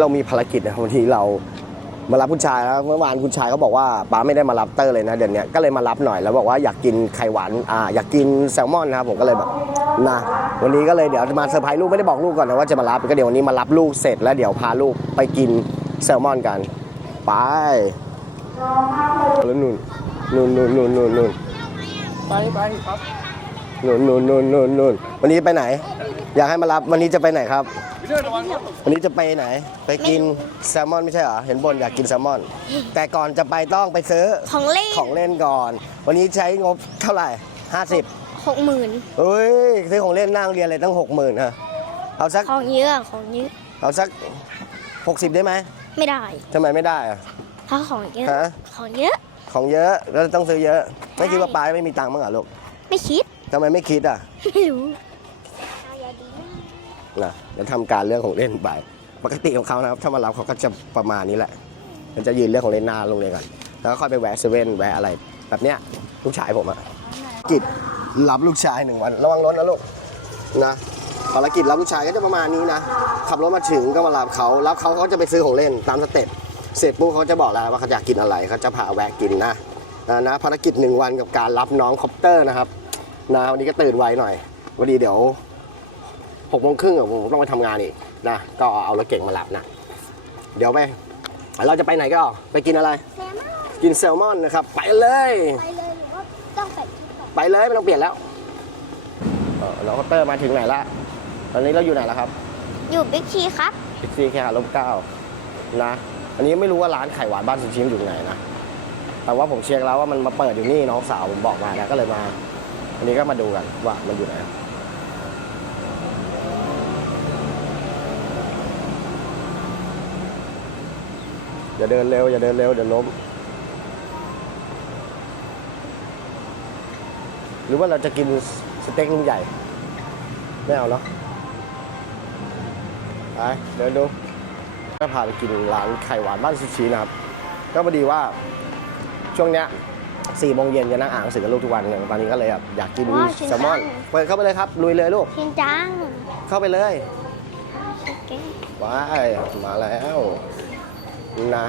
เรามีภารกิจนะวันนี้เรามารับคุณชายแล้วเมื่อวานคุณชายเขาบอกว่าป้าไม่ได้มารับเตอร์เลยนะเดี๋ยวนี้ก็เลยมารับหน่อยแล้วบอกว่าอยากกินไข่หวานอ่าอยากกินแซลมอนนะครับผมก็เลยแบบนะวันนี้ก็เลยเดี๋ยวมาเซอร์ไพรส์ลูกไม่ได้บอกลูกก่อนนะว่าจะมารับก็เดี๋ยววันนี้มารับลูกเสร็จแล้วเดี๋ยวพาลูกไปกินแซลมอนกันไปแล้วนู่นนู่นนู่นนู่นนู่นนู่นไปไปครับนู่นนู่นนู่นนู่นนู่นวันนี้ไปไหน อยากให้มารับวันนี้จะไปไหนครับ วังครับวันนี้จะไปไหน ไปกินแซลมอนไม่ใช่เหรอ เห็นบนอยากกินแซลมอน แต่ก่อนจะไปต้องไปซื้อของเล่นของเล่นก่อน วันนี้ใช้งบเท่าไหร่ 50 หกหมื่นเฮ้ยซื้อของเล่นนั่งเรียนเลยตั้ง60,000ฮะเอาสักของเยอะของเยอะเอาสัก 60 ได้ไหมไม่ได้ทำไมไม่ได้อะ เพราะของเยอะฮะ ของเยอะ ของเยอะแล้วต้องซื้อเยอะ ไม่คิดว่าปลายไม่มีตังค์มั้างเหรอลูกไม่คิดทำไมไม่คิดอะ ไม่รู้ นะแล้วทำการเรื่องของเล่นไปปกติของเขานะครับถ้ามารับเขาก็จะประมาณนี้แหละ มันจะยืนเรื่องของเล่นหน้าโรงเรียนก่อนแล้วก็ค่อยไปแวะเซเว่นแวะอะไร แบบเนี้ยลูกชายผมอะกิจรับลูกชายหนึ่งวันระวังรถนะลูกนะภารกิจรับลูกชายก็จะประมาณนี้นะขับรถมาถึงก็มารับเขารับเขาเขาจะไปซื้อของเล่นตามสเต็ปเสร็จปุ๊บเขาจะบอกแล้วว่าเขาอยากกินอะไรเขาจะพาแวะกินนะนะนะภารกิจหนึ่งวันกับการรับน้องคอปเตอร์นะครับนะวันนี้ก็ตื่นไวหน่อยวันนี้เดี๋ยว หกโมงครึ่งอะผมต้องไปทำงานอีกนะก็เอารถเก่งมารับนะ เดี๋ยวไปเราจะไปไหนก็ไปกินอะไร แซมกินแซลมอนนะครับ ไปเลย ไปเลยหรือว่าต้องใส่ชุดก่อนไปเลยไม่ต้องเปลี่ยนแล้วเออน้องคอปเตอร์มาถึงไหนละตอนนี้เราอยู่ไหนแล้วครับอยู่บิ๊กชีครับ บิ๊กซีแค่หาลมเก้านะอันนี้ไม่รู้ว่าร้านไข่หวานบ้านสุชิมอยู่ไหนนะแต่ว่าผมเช็คแล้วว่ามันมาเปิดอยู่นี่น้องสาวผมบอกมาแล้วก็เลยมา อันนี้ก็มาดูกันว่ามันอยู่ไหน อย่าเดินเร็ว อย่าเดินเร็ว เดี๋ยวล้ม หรือว่าเราจะกินสเต็กลุงใหญ่ ไม่เอาเนาะไปเดินดูก็พาไปกินร้านไข่หวานบ้านซูชินะครับ ก็พอดีว่าช่วงเนี้ยสี่โมงเย็นจะนั่งอ่านหนังสือกับลูกทุกวันเนี่ยตอนนี้ก็เลยแบบอยากกินว้าวชินจัง แซลมอนเปิดเข้าไปเลยครับลุยเลยลูก ชินจังเข้าไปเลยโอเคว้ายมาแล้ว นะ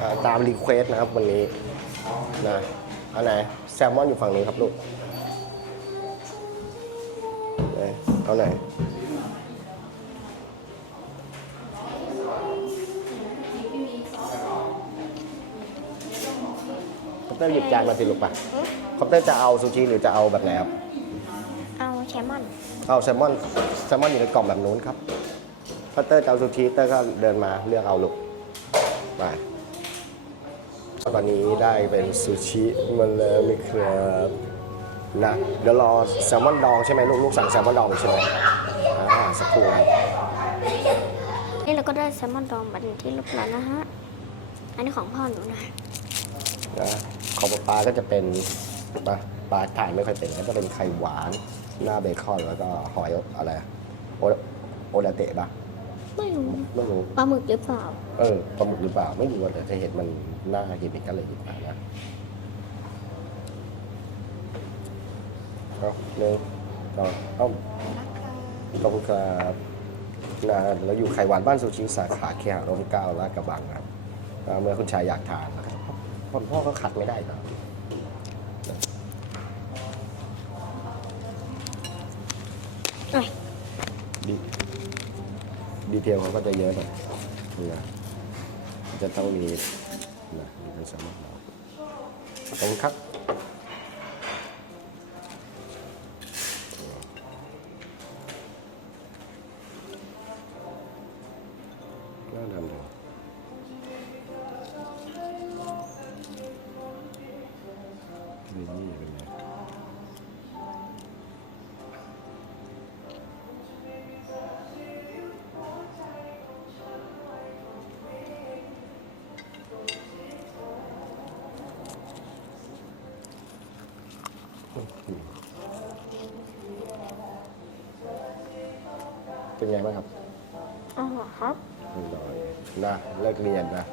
อ่าตามรีเควสนะครับวันนี้นะอันไหนแซลมอนอยู่ฝั่งนี้ครับลูกไหนเอาไหนคอปเตอร์หยิบจานมาสิลูกปะคอปเตอร์จะเอาซูชิหรือจะเอาแบบไหนครับเอาแซลมอนเอาแซลมอนแซลมอนอยู่ในกล่องแบบนู้นครับถ้าเตอร์จะเอาซูชิเตอร์ก็เดินมาเลือกเอาลูก ไปตอนนี้ได้เป็นซูชิมาแล้วนะครับนะเดี๋ยวรอแซลมอนดองใช่ไหมลูกลูกสั่งแซลมอนดองใช่ไหมอ่าสักครู่ครับนี่เราก็ได้แซลมอนดองมาเป็นที่เรียบร้อยนะฮะ อันนี้ของพ่อหนูนะนะของปลาก็จะเป็นปลาปลาถ่ายไม่ค่อยเป็นก็จะเป็นไข่หวานหน้าเบคอนแล้วก็หอยอะไรอะโอโอดาเตะปะ ไม่รู้ไม่รู้ปลาหมึกหรือเปล่า เออปลาหมึกหรือเปล่าไม่รู้ว่าแต่จะเห็นมันน่ากินอีกก็เลยหยิบมานะเอาหนึ่งสองเอ้าขอบคุณครับนะเราอยู่ไข่หวานบ้านซูชิสาขาแคหร่มเกล้าลาดกระบังนะครับอ่าเมื่อคุณชายอยากทานนะครับพ่อพ่อก็ขัดไม่ได้นะเอ้ย ดี ดีเทลเขาก็จะเยอะหน่อยนะจะต้องมีนะมีเป็นสมมติเราของครับ เป็นไงบ้างครับอ๋อครับหนอยนะเลิกเรียนนะ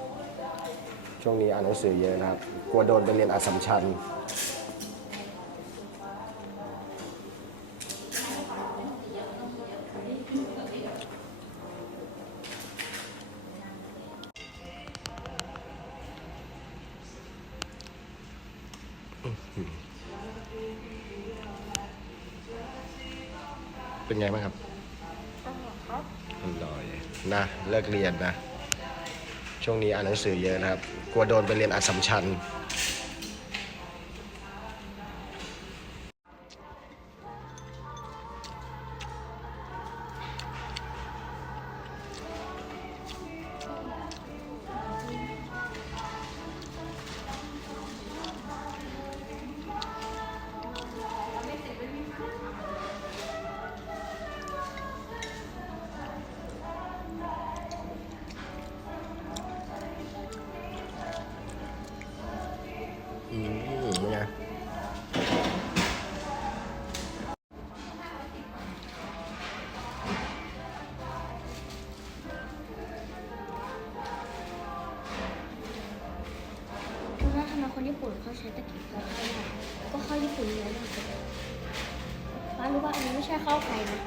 ช่วงนี้อ่านหนังสือเยอะนะครับ กลัวโดนไปเรียนอาสสัมชันเป็นไงบ้างครับ อร่อยนะเลิกเรียนนะ ช่วงนี้อ่านหนังสือเยอะนะครับ กลัวโดนไปเรียนอัดสัมชัญ อืมเป็นไงรู้าทำไมคนญี่ปุ่นเขาใช้ตะเกียบข้าวได้ก็ข้าวญี่ปุ่นเยอะมากเลยฟ้ารู้ว่าอันนี้ไม่ใช่ข้าวไก่นะ